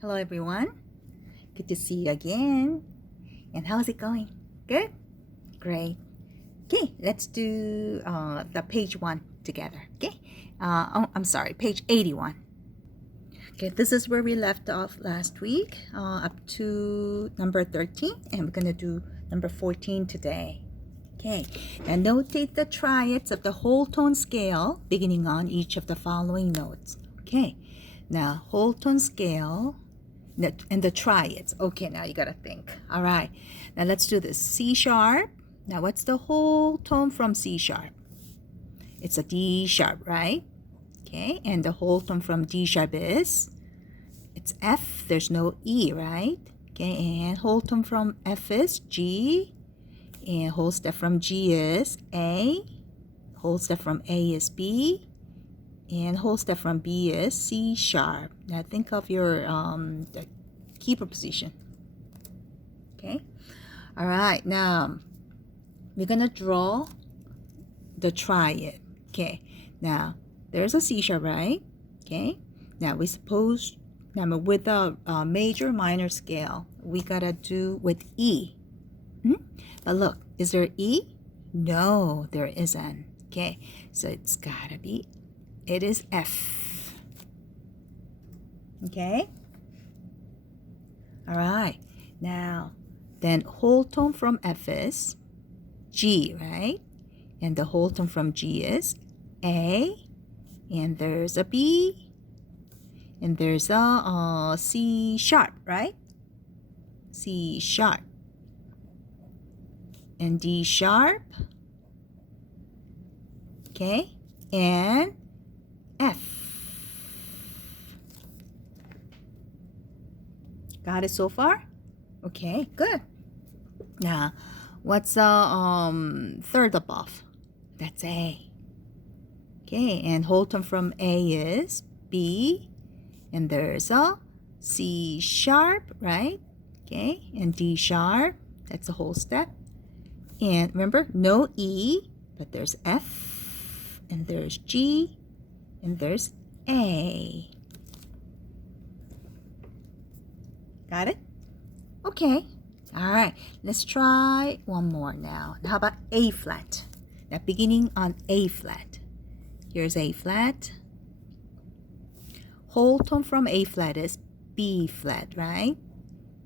Hello everyone. Good to see you again. And how's it going? Good? Great. Okay, let's do the page 1 together. Okay? I'm sorry, page 81. Okay, this is where we left off last week, up to number 13, and we're going to do number 14 today. Okay, now notate the triads of the whole tone scale beginning on each of the following notes. Okay, now whole tone scale and the triads. Okay, now you gotta think. All right, now let's do this. C sharp. Now what's the whole tone from C sharp? It's a D sharp, right? Okay, and the whole tone from D sharp is, it's F. There's no E, right? Okay, and whole tone from F is G, and whole step from G is A, whole step from A is B, and whole step from B is C sharp. Now think of your the keeper position. Okay. All right. Now we're gonna draw the triad. Okay. Now there's a C sharp, right? Okay. Now we suppose now with a major minor scale, we gotta do with E. But look, is there E? No, there isn't. Okay. So it's gotta be. It is F. Okay? All right. Now, then whole tone from F is G, right? And the whole tone from G is A. And there's a B. And there's a C sharp, right? C sharp. And D sharp. Okay? And F. Got it so far? Okay, good. Now, what's the third above? That's A. Okay, and whole tone from A is B, and there's a C sharp, right? Okay, and D sharp. That's the whole step. And remember, no E, but there's F, and there's G, and there's A. Got it? Okay. All right. Let's try one more now. How about A flat? Now beginning on A flat. Here's A flat. Whole tone from A flat is B flat, right?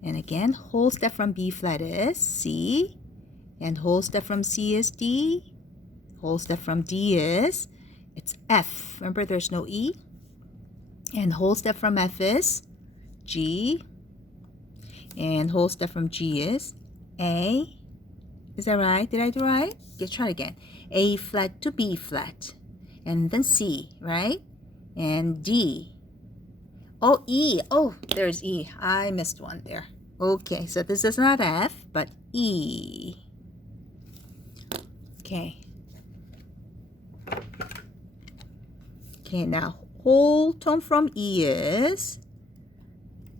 And again, whole step from B flat is C. And whole step from C is D. Whole step from D is, it's F. Remember, there's no E. And whole step from F is G. And whole step from G is A. Is that right? Did I do right? Let's try it again. A flat to B flat. And then C, right? And D. Oh, E. Oh, there's E. I missed one there. Okay, so this is not F, but E. Okay. Okay, now whole tone from E is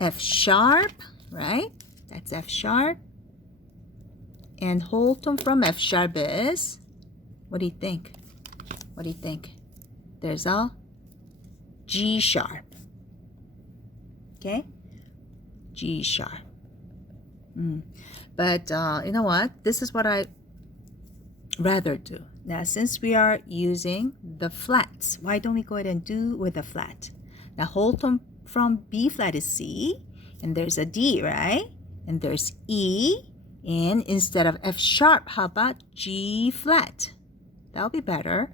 F sharp, right? That's F sharp. And whole tone from F sharp is, what do you think? What do you think? There's a G sharp. Okay? G sharp. But you know what? This is what I rather do. Now, since we are using the flats, why don't we go ahead and do with the flat? Now, whole tone from B flat is C, and there's a D, right? And there's E, and instead of F sharp, how about G flat? That'll be better.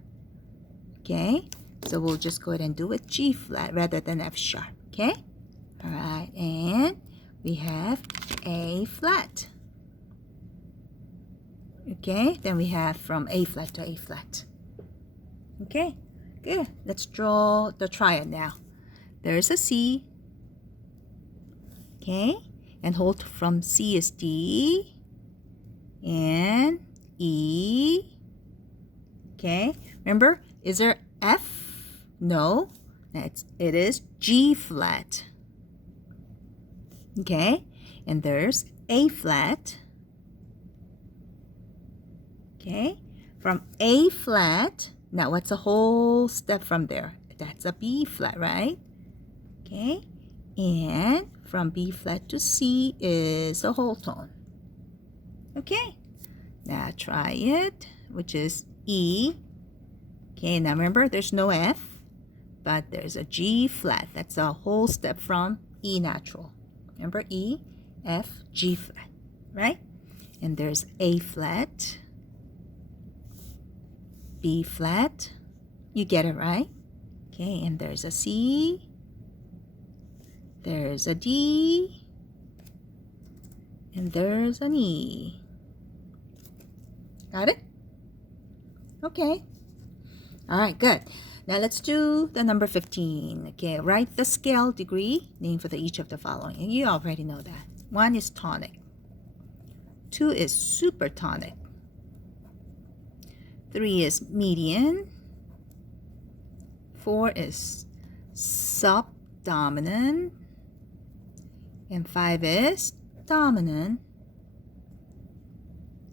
Okay, so we'll just go ahead and do with G flat rather than F sharp. Okay, all right, and we have A flat. Okay, then we have from A flat to A flat. Okay, good. Let's draw the triad now. There's a C. Okay, and hold from C is D and E. Okay, remember, is there F? No, it is G flat. Okay, and there's A flat. Okay, from A flat, now what's a whole step from there? That's a B flat, right? Okay, and from B flat to C is a whole tone. Okay, now try it, which is E. Okay, now remember there's no F, but there's a G flat. That's a whole step from E natural. Remember E, F, G flat, right? And there's A flat, B flat. You get it, right? Okay, and there's a C, there's a D, and there's an E. Got it? Okay. All right, good. Now let's do the number 15. Okay, write the scale degree, name for each of the following. And you already know that. 1 is tonic. 2 is supertonic. 3 is median. 4 is subdominant. And 5 is dominant.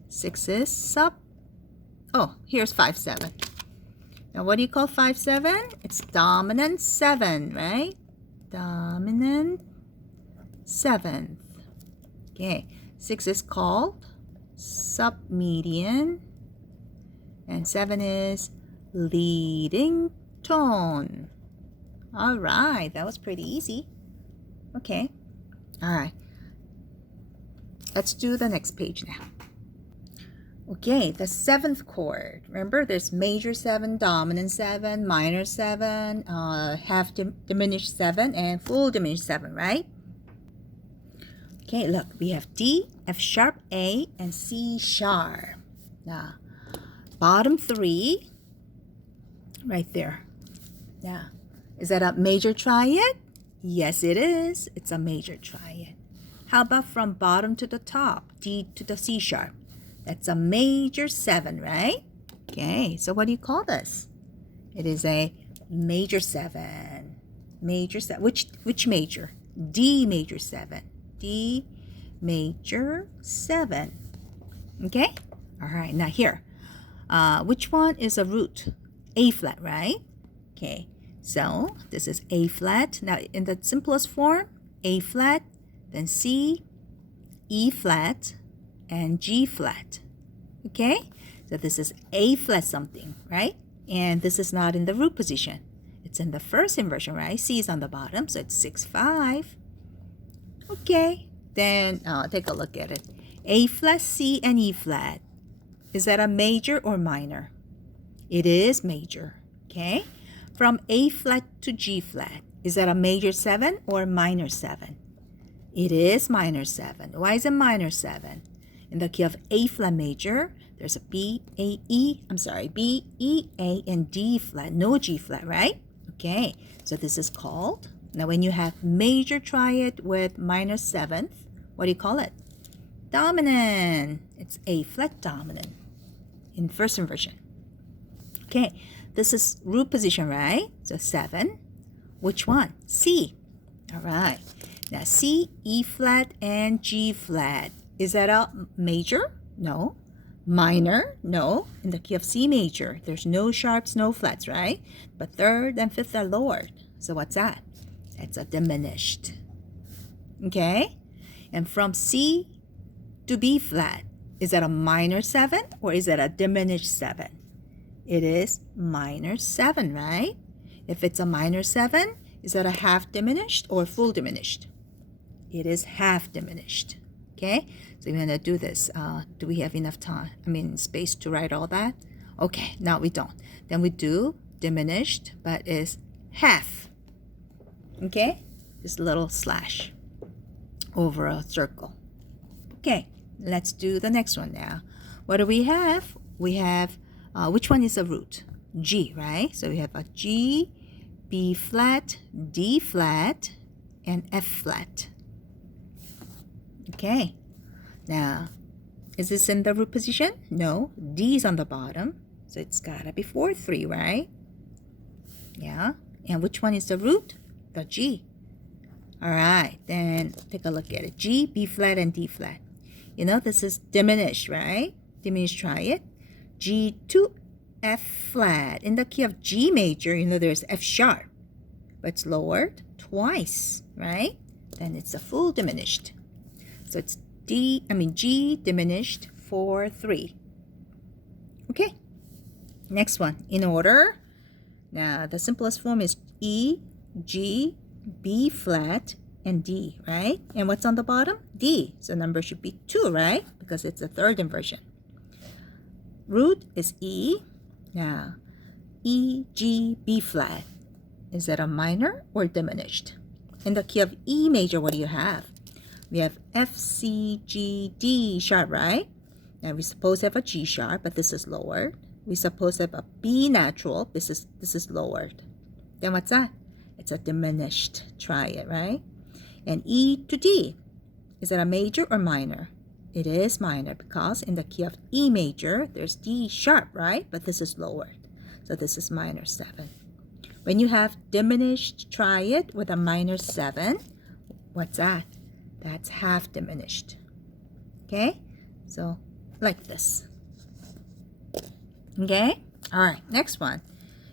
6 is here's 5/7. Now what do you call 5/7? It's dominant 7, right? Dominant 7th. Okay, 6 is called submedian. And 7 is leading tone. All right, that was pretty easy. Okay, all right. Let's do the next page now. Okay, the 7th chord. Remember, there's major 7, dominant 7, minor 7, half diminished 7, and full diminished 7, right? Okay, look, we have D, F sharp, A, and C sharp. Now, bottom 3, right there. Now, is that a major triad? Yes, it is. It's a major triad. How about from bottom to the top, D to the C sharp? That's a major 7, right? Okay, so what do you call this? It is a major 7. Major 7. Which major? D major 7. D major 7. Okay? All right, now here. Which one is a root? A flat, right? Okay, so this is A flat. Now, in the simplest form, A flat, then C, E flat, and G flat. Okay, so this is A flat something, right? And this is not in the root position. It's in the first inversion, right? C is on the bottom, so it's 6/5. Okay, then take a look at it. A flat, C, and E flat. Is that a major or minor? It is major. Okay, from A flat to G flat. Is that a major 7 or minor 7? It is minor 7. Why is it minor 7? In the key of A flat major, there's a B, A, E, and D flat, no G flat, right? Okay, so this is called, now when you have major triad with minor 7th, what do you call it? Dominant. It's A flat dominant in first inversion. Okay, this is root position, right? So 7. Which one? C. All right. Now C, E flat, and G flat. Is that a major? No. Minor? No. In the key of C major, there's no sharps, no flats, right? But 3rd and 5th are lowered. So what's that? That's a diminished. Okay? And from C to B flat, is that a minor 7 or is that a diminished 7? It is minor 7, right? If it's a minor 7, is that a half diminished or full diminished? It is half diminished. Okay, so we're going to do this. Do we have enough time? Space to write all that? Okay, now we don't. Then we do diminished, but is half. Okay, this little slash over a circle. Okay, let's do the next one now. What do we have? We have, which one is a root? G, right? So we have a G, B flat, D flat, and F flat. Okay, now, is this in the root position? No, D is on the bottom, so it's gotta be 4/3, right? Yeah, and which one is the root? The G. All right, then take a look at it. G, B flat, and D flat. You know, this is diminished, right? Diminished triad. G to F flat. In the key of G major, you know, there's F sharp, but it's lowered twice, right? then it's a full diminished. So it's G diminished 4-3. Okay, next one in order. Now the simplest form is E, G, B flat, and D, right? And what's on the bottom? D. So number should be 2, right? Because it's a third inversion. Root is E. Now E, G, B flat. Is that a minor or diminished? In the key of E major, what do you have? We have F, C, G, D sharp, right? Now we suppose have a G sharp, but this is lowered. We suppose have a B natural. This is lowered. Then what's that? It's a diminished triad, right? And E to D, is that a major or minor? It is minor because in the key of E major, there's D sharp, right? But this is lowered. So this is minor 7. When you have diminished triad with a minor 7, what's that? That's half diminished. Okay? So like this. Okay? All right, next one.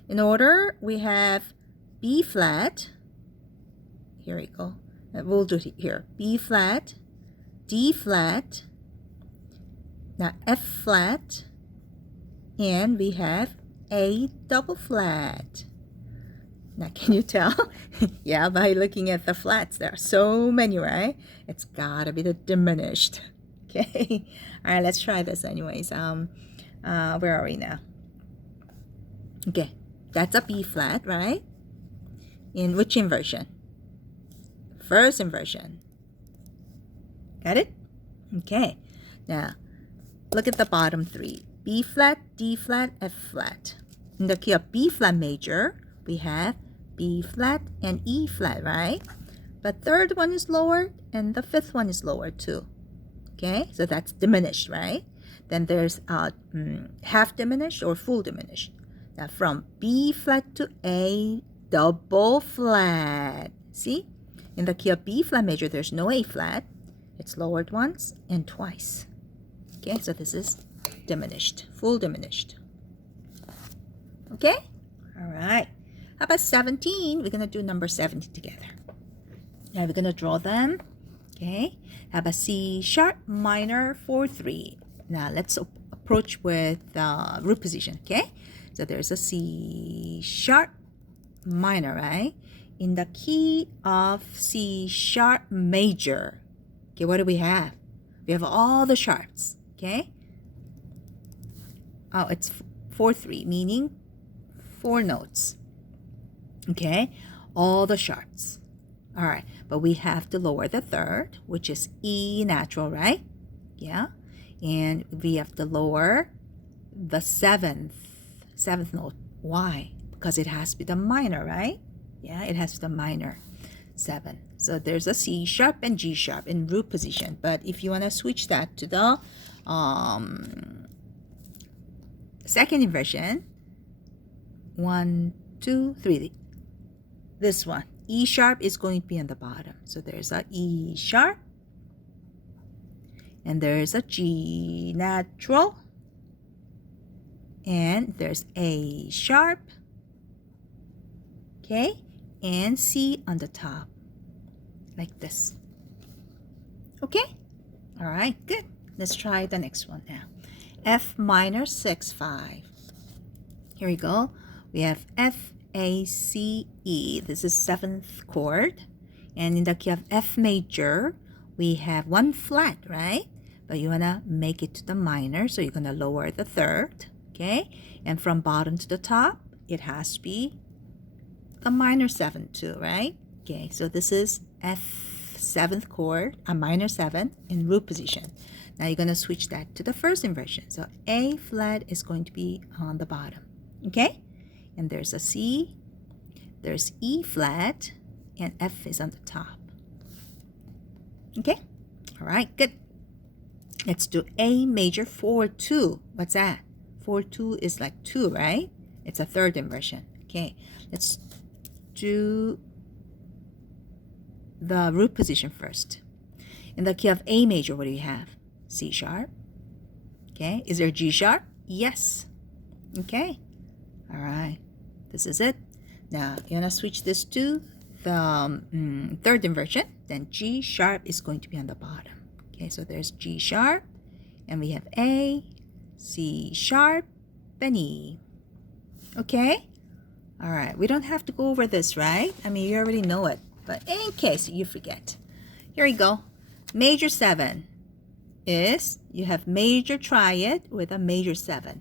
In order, we have B flat. Here we go. We'll do it here. B flat, D flat, now F flat, and we have A double flat. Now, can you tell? Yeah, by looking at the flats, there are so many, right? It's gotta be the diminished. Okay. All right, let's try this anyways. Where are we now? Okay, that's a B flat, right? In which inversion? First inversion. Got it? Okay. Now, look at the bottom 3. B flat, D flat, F flat. In the key of B flat major, we have B flat and E flat, right? But third one is lower and the fifth one is lower too. Okay, so that's diminished, right? Then there's half diminished or full diminished. Now from B flat to A, double flat. See? In the key of B flat major, there's no A flat. It's lowered once and twice. Okay, so this is diminished, full diminished. Okay? All right. How about 17? We're going to do number 17 together. Now we're going to draw them. Okay? How about C sharp minor 4-3? Now let's approach with root position. Okay? So there's a C sharp minor, right? In the key of C sharp major. Okay, what do we have? We have all the sharps. Okay? Oh, it's 4-3, meaning 4 notes. Okay? All the sharps. All right, but we have to lower the third, which is E natural, right? Yeah. And we have to lower the seventh note. Why? Because it has to be the minor, right? Yeah, it has to be the minor 7. So there's a C sharp and G sharp in root position. But if you want to switch that to the second inversion, 1, 2, 3. This one, E sharp is going to be on the bottom. So there's a E sharp. And there's a G natural. And there's A sharp. Okay? And C on the top. Like this. Okay? All right, good. Let's try the next one now. F minor 6-5. Here we go. We have F, A, C, E. This is 7th chord. And in the key of F major, we have 1 flat, right? But you want to make it to the minor, so you're going to lower the third. Okay? And from bottom to the top, it has to be the minor 7 too, right? Okay, so this is F 7th chord, a minor 7 in root position. Now you're going to switch that to the first inversion. So A flat is going to be on the bottom. Okay? And there's a C, there's E flat, and F is on the top. Okay? All right, good. Let's do A major 4-2. What's that? 4-2 is like 2, right? It's a third inversion. Okay, let's do the root position first. In the key of A major, what do you have? C sharp. Okay, is there G sharp? Yes. Okay, all right, this is it. Now, you want to switch this to the third inversion, then G sharp is going to be on the bottom. Okay, so there's G sharp, and we have A, C sharp, and E. Okay? All right, we don't have to go over this, right? I mean, you already know it, but in case you forget. Here we go. Major 7 is, you have major triad with a major 7.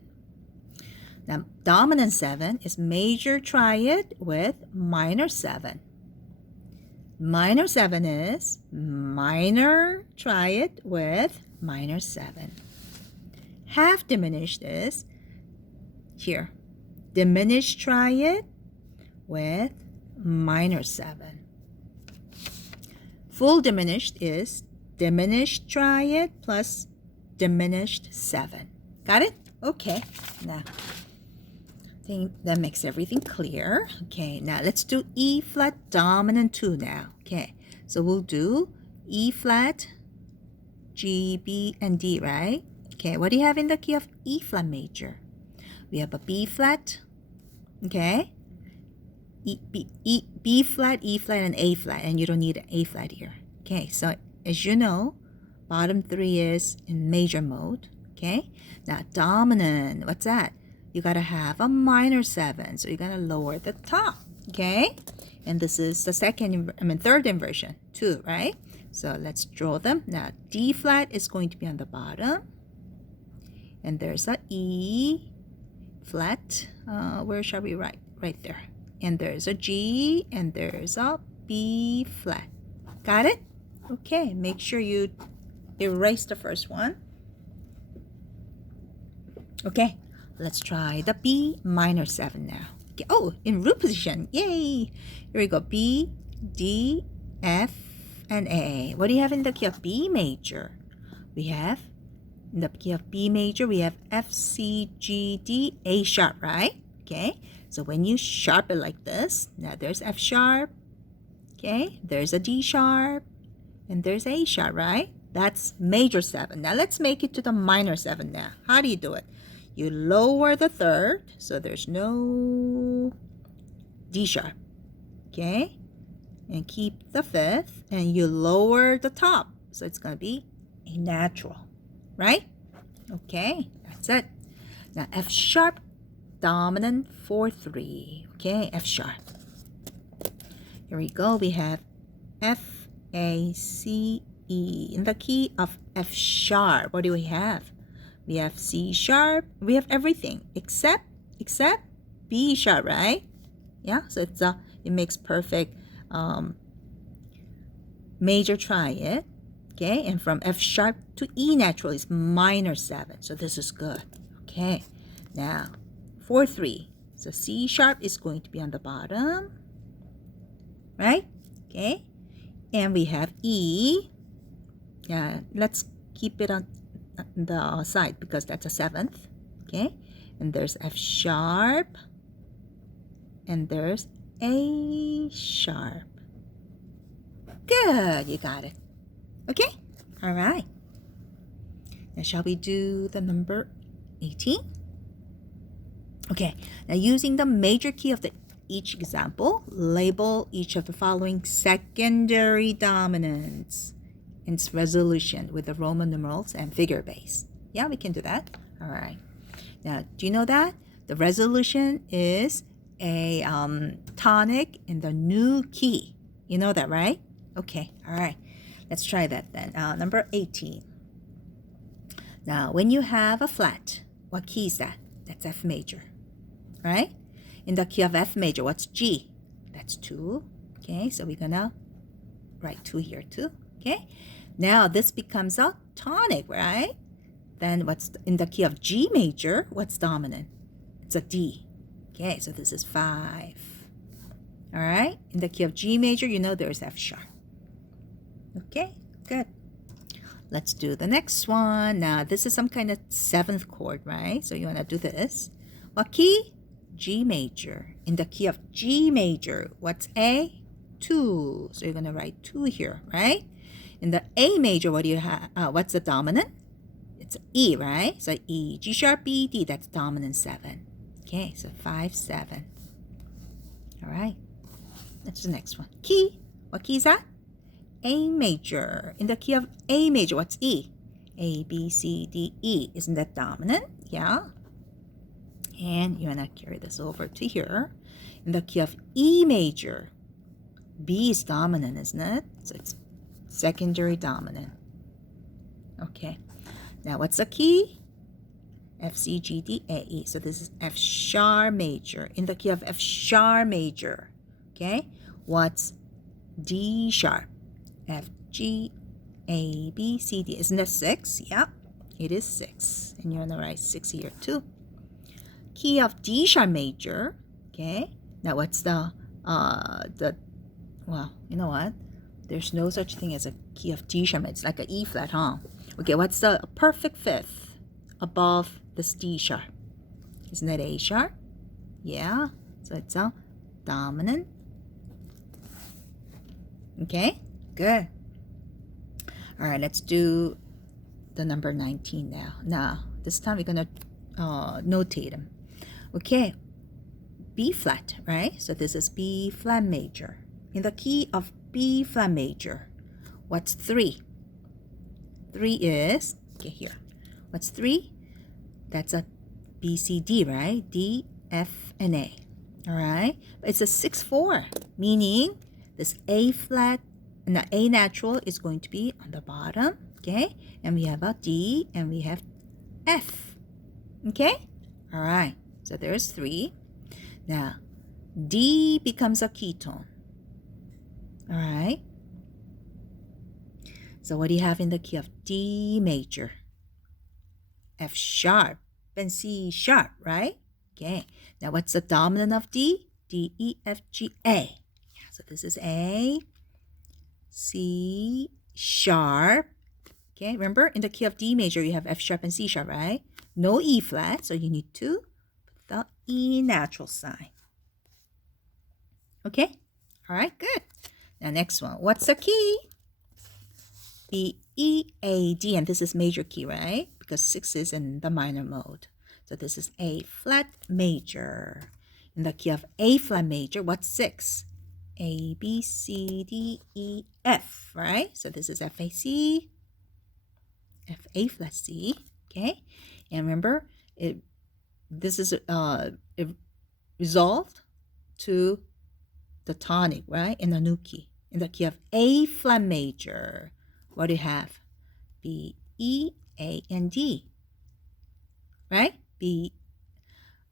Now, dominant 7 is major triad with minor 7. Minor 7 is minor triad with minor 7. Half diminished is here, diminished triad with minor 7. Full diminished is diminished triad plus diminished 7. Got it? Okay. Now, I think that makes everything clear. Okay, now let's do E flat dominant 2 now. Okay, so we'll do E flat, G, B, and D, right? Okay, what do you have in the key of E flat major? We have a B flat, okay? B flat, E flat, and A flat, and you don't need an A flat here. Okay, so as you know, bottom 3 is in major mode, okay? Now dominant, what's that? You gotta have a minor 7, so you gotta lower the top, okay? And this is the third inversion, 2, right? So let's draw them. Now D flat is going to be on the bottom, and there's a E flat. Where shall we write? Right there. And there's a G, and there's a B flat. Got it? Okay, make sure you erase the first one. Okay, let's try the B minor 7 now. Okay. Oh, in root position. Yay! Here we go. B, D, F, and A. What do you have in the key of B major? We have, in the key of B major, we have F, C, G, D, A sharp, right? Okay, so when you sharp it like this, now there's F sharp, okay, there's a D sharp, and there's A sharp, right? That's major 7. Now let's make it to the minor 7 now. How do you do it? You lower the third, so there's no D sharp, okay? And keep the fifth, and you lower the top, so it's going to be a natural, right? Okay, that's it. Now F sharp, dominant 4-3, okay, F sharp. Here we go, we have F, A, C, E. In the key of F sharp, what do we have? We have C sharp, we have everything except B sharp, right? Yeah, so it makes perfect major triad, okay? And from F sharp to E natural is minor 7, so this is good, okay? Now 4-3, so C sharp is going to be on the bottom, right? Okay, and we have E. Yeah, let's keep it on the side because that's a 7th, okay? And there's F sharp, and there's A sharp. Good, you got it. Okay, all right. Now shall we do the number 18? Okay, now using the major key of each example, label each of the following secondary dominants and its resolution with the Roman numerals and figure base. Yeah, we can do that. All right. Now, do you know that? The resolution is a tonic in the new key. You know that, right? Okay, all right. Let's try that then. Number 18. Now, when you have a flat, what key is that? That's F major, right? In the key of F major, what's G? That's 2. Okay, so we're gonna write 2 here too. Okay, now this becomes a tonic, right? Then what's in the key of G major? What's dominant? It's a D. Okay, so this is 5. All right, in the key of G major, you know there's F sharp. Okay, good. Let's do the next one. Now, this is some kind of 7th chord, right? So you want to do this. What key? G major. In the key of G major, what's A? 2. So you're going to write 2 here, right? In the A major, what do you have? What's the dominant? It's E, right? So E, G sharp, B, D. That's dominant 7. Okay, so 5, 7. All right. That's the next one. Key. What key is that? A major. In the key of A major, what's E? A, B, C, D, E. Isn't that dominant? Yeah. And you want to carry this over to here. In the key of E major, B is dominant, isn't it? So it's secondary dominant. Okay. Now what's the key? F, C, G, D, A, E. So this is F sharp major. In the key of F sharp major. Okay. What's D sharp? F, G, A, B, C, D. Isn't that 6? Yeah, it is 6. And you're on the right 6 here too. Key of D sharp major. Okay. Now what's well, you know what? There's no such thing as a key of D sharp. It's like an E flat, huh? Okay, what's the perfect fifth above this D sharp? Isn't that A sharp? Yeah. So it's a dominant. Okay, good. All right, let's do the number 19 now. Now, this time we're going to notate them. Okay, B flat, right? So this is B flat major. In the key of B flat major, what's 3? 3 is, okay, here. What's 3? That's a B, C, D, right? D, F, and A. All right, but it's a 6-4, meaning this A flat and the A natural is going to be on the bottom, okay? And we have a D and we have F, okay? All right, so there's 3. Now, D becomes a ketone, all right? So what do you have in the key of D major? F sharp and C sharp, right? Okay, now what's the dominant of D? D, E, F, G, A. So this is A, C sharp. Okay, remember in the key of D major, you have F sharp and C sharp, right? No E flat, so you need to put the E natural sign. Okay, all right, good. Now next one, what's the key? B, E, A, D, and this is major key, right? Because 6 is in the minor mode. So this is A flat major. In the key of A flat major, what's 6? A, B, C, D, E, F, right? So this is F, A, C, F, A flat C, okay? And remember, this is it resolved to the tonic, right? In the new key. In the key of A flat major, what do you have? B, E, A, and D, right? B,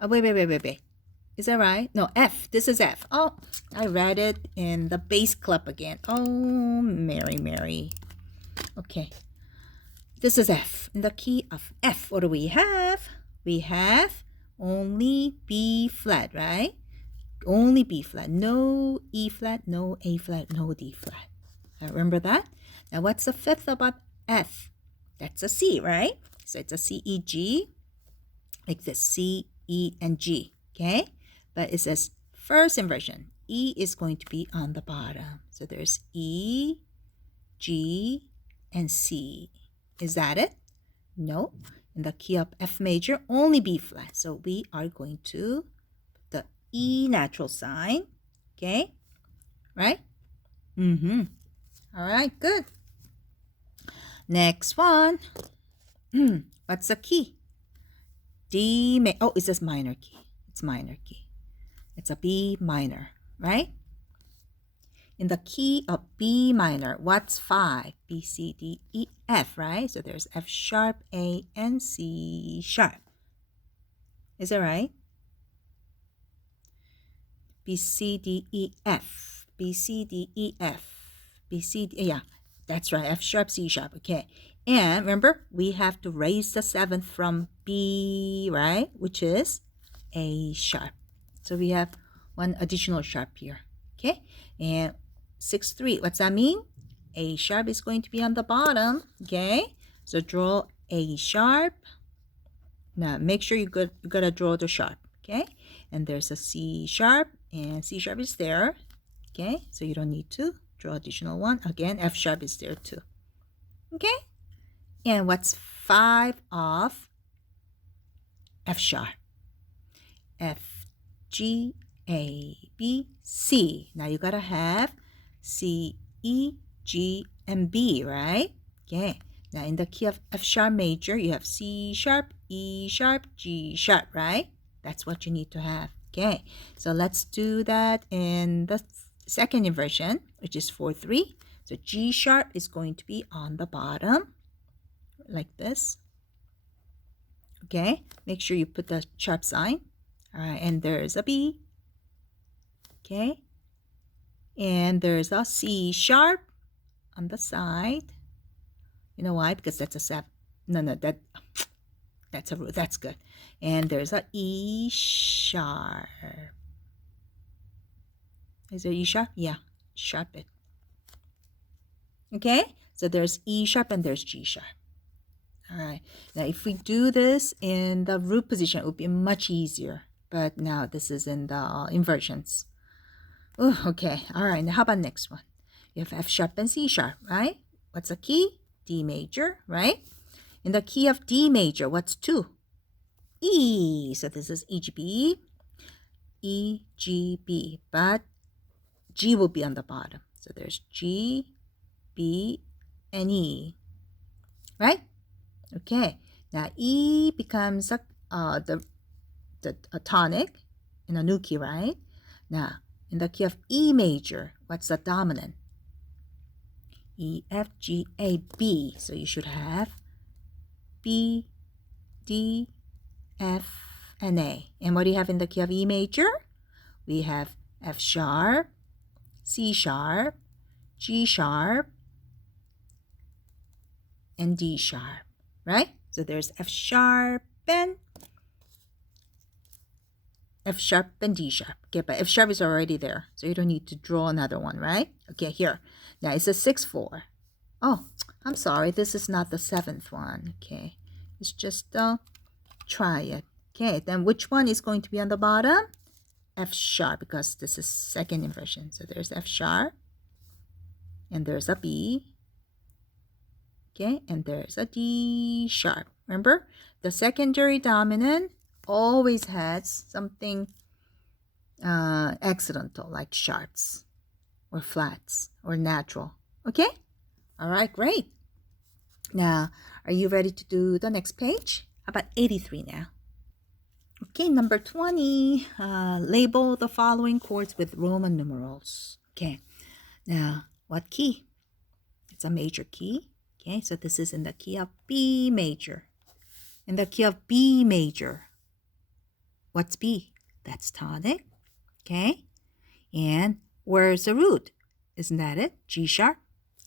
wait. Is that right? No, F. This is F. Oh, I read it in the bass club again. Oh, Mary. Okay. This is F. In the key of F, what do we have? We have only B flat, right? Only B flat. No E flat, no A flat, no D flat. Remember that? Now, what's the fifth about F? That's a C, right? So it's a C, E, G. Like this, C, E, and G. Okay? But it says first inversion. E is going to be on the bottom. So there's E, G, and C. Is that it? No. In the key of F major, only B flat. So we are going to put the E natural sign. Okay? Right? All right, good. Next one. What's the key? Oh, it's just minor key. It's minor key. It's a B minor, right? In the key of B minor, what's 5? B, C, D, E, F, right? So there's F sharp, A, and C sharp. Is that right? B, C, D, E, F. B, C, D, E, F. B, C, D, yeah, that's right. F sharp, C sharp, okay. And remember, we have to raise the 7th from B, right? Which is A sharp. So we have one additional sharp here, okay? And 6, 3, what's that mean? A sharp is going to be on the bottom, okay? So draw A sharp. Now make sure you gotta draw the sharp, okay? And there's a C sharp, and C sharp is there, okay? So you don't need to draw additional one. Again, F sharp is there too, okay? And what's 5 of F sharp? F, G, A, B, C. Now you gotta have C, E, G, and B, right? Okay. Now in the key of F sharp major, you have C sharp, E sharp, G sharp, right? That's what you need to have. Okay. So let's do that in the second inversion, which is 4-3. So G sharp is going to be on the bottom, like this. Okay. Make sure you put the sharp sign. All right. And there's a B. Okay. And there's a C sharp on the side. You know why? Because that's a seven. No, that's a root. That's good. And there's a E sharp. Is there E sharp? Yeah, sharp it. Okay, so there's E sharp and there's G sharp. All right. Now, if we do this in the root position, it would be much easier. But now this is in the inversions. Oh, okay. All right. Now, how about next one? You have F sharp and C sharp, right? What's the key? D major, right? In the key of D major, what's 2? E. So this is E, G, B. E, G, B. But G will be on the bottom. So there's G, B, and E. Right? Okay. Now E becomes a tonic in a new key, right? Now, in the key of E major, what's the dominant? E, F, G, A, B. So you should have B, D, F, and A. And what do you have in the key of E major? We have F sharp, C sharp, G sharp, and D sharp, right? So there's F sharp and D sharp. Okay, but F sharp is already there, so you don't need to draw another one, right? Okay, here. Now it's a 6-4. Oh, I'm sorry, this is not the 7th one. Okay, it's just try it. Okay, then which one is going to be on the bottom? F sharp, because this is second inversion. So there's F sharp, and there's a B. Okay, and there's a D sharp. Remember, the secondary dominant always has something accidental, like sharps or flats or natural. Okay? All right, great. Now, are you ready to do the next page? How about 83 now? Okay, number 20. Label the following chords with Roman numerals. Okay, now what key? It's a major key. Okay, so this is in the key of B major. In the key of B major, what's B? That's tonic. Okay, and where's the root? Isn't that it? G sharp.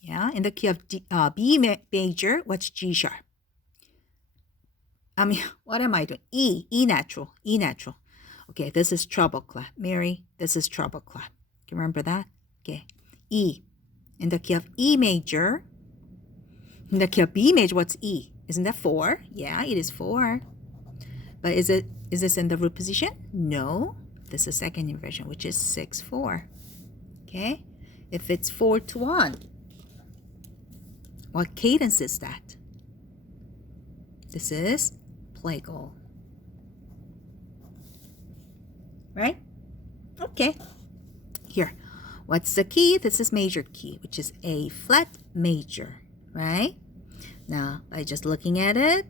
Yeah, in the key of B major, what's G sharp? What am I doing? E natural. Okay, this is treble clef. Mary, this is treble clef. Can you remember that? Okay, E. In the key of E major, in the key of B major, what's E? Isn't that 4? Yeah, it is 4. But is this in the root position? No. This is second inversion, which is 6-4. Okay? If it's 4-1, what cadence is that? This is plagal. Right? Okay. Here. What's the key? This is major key, which is A flat major. Right? Now, by just looking at it,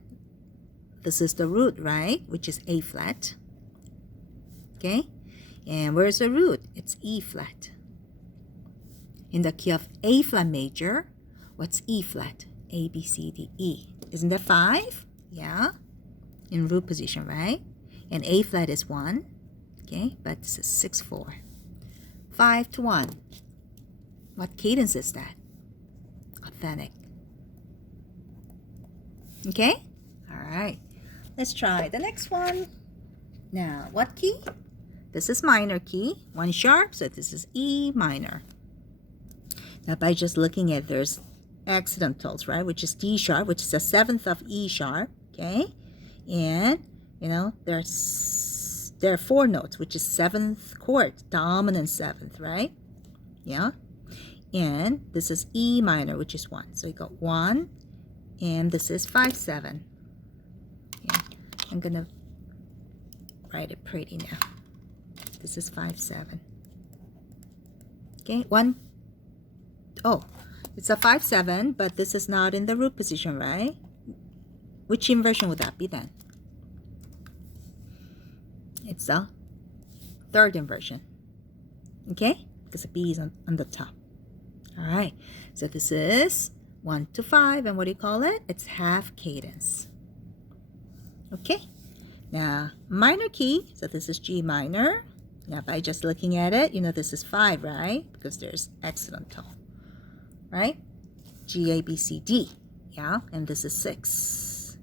this is the root, right? Which is A flat. Okay? And where's the root? It's E flat. In the key of A flat major, what's E flat? A, B, C, D, E. Isn't that 5? Yeah. In root position, right? And A flat is 1. Okay? But this is 6-4. 5-1. What cadence is that? Authentic. Okay? All right. Let's try the next one. Now, what key? This is minor key. 1 sharp, so this is E minor. Now, by just looking at, there's accidentals, right? Which is D sharp, which is a 7th of E sharp. Okay? And, there are 4 notes, which is 7th chord, dominant 7th, right? Yeah? And this is E minor, which is 1. So you got 1. And this is 5-7. Okay. I'm gonna write it pretty now. This is 5/7. Okay, 1. Oh, it's a 5/7, but this is not in the root position, right? Which inversion would that be then? It's the third inversion. Okay, because the B is on the top. All right, so this is 1 to 5, and what do you call it? It's half cadence. Okay, now minor key, so this is G minor. Now by just looking at it, you know this is 5, right? Because there's excellent tone, right? G, A, B, C, D, yeah, and this is 6.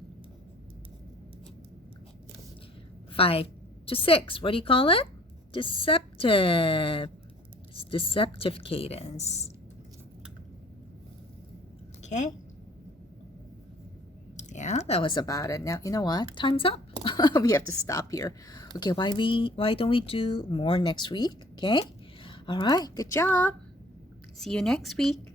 5 to 6, what do you call it? Deceptive. It's deceptive cadence. Okay. Yeah, that was about it. Now, you know what? Time's up. We have to stop here. Okay, why don't we do more next week? Okay? All right, good job. See you next week.